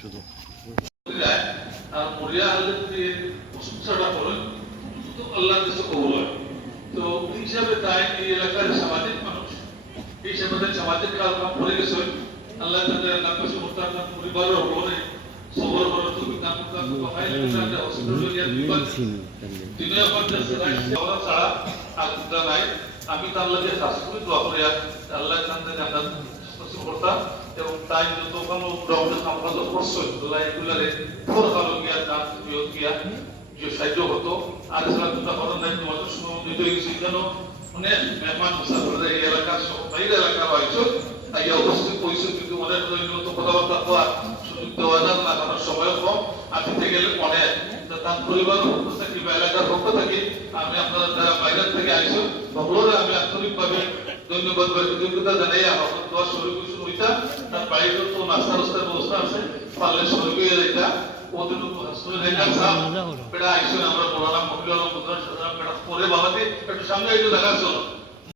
শুধু আর মরিয়া হলে যদি প্রশংসাটা করেন তো আল্লাহর কাছে কবুল হয়। তো এই হিসাবে তাই এই এলাকার সামাজিক মানুষ এই হিসাবে সামাজিক কাজ করে গেছে আল্লাহ তাদের এলাকা কাছে মোতার পরিবারের উপরে সবর করার তুমি কাম কাম ফাইনাল হসপিটাল দুনিয়া পর্যায়ে সেবা ছাড়া আকুদা নাই। আমি তো আল্লাহকে শাস্ত্রে দোয়া করি আল্লাহ কাছে জান্নাত করতাম এবং তাই যত কোনো ডক্টর সম্পাদক করছে এগুলারে ফোর কালো গিয়া দান গিয়া যে সাহায্য হতো আর এছাড়া দুটা ঘটনা নাই তোমাদের সুনিত হয়েছে কেন অনেক মেহমান মুসাফিররা এই এলাকার বাইরে এলাকার হয়েছে তাই অবশ্যই পয়সা কিন্তু অনেক দৈনিক কথাবার্তা হওয়া সুযোগ দেওয়া যান না কারণ সময় কম আসতে গেলে অনেক তার পরিবার পক্ষ থেকে বা এলাকার পক্ষ থেকে আমি আপনাদের যারা বাইরের থেকে আইসো সকলের আমি আন্তরিকভাবে ধন্যবাদ বা কৃতজ্ঞতা জানাই আমার দোয়া শুরু কিছু হইতা তার বাইরে তো নাস্তা রাস্তার ব্যবস্থা আছে পারলে শুরু করে এটা ওদেরকে হাসপাতালে রেখা সাম পেড়া আইসো আমরা বললাম মহিলা মুদ্রা সাধারণ পেড়া পরে বাবাতে একটু সামনে একটু দেখাচ্ছ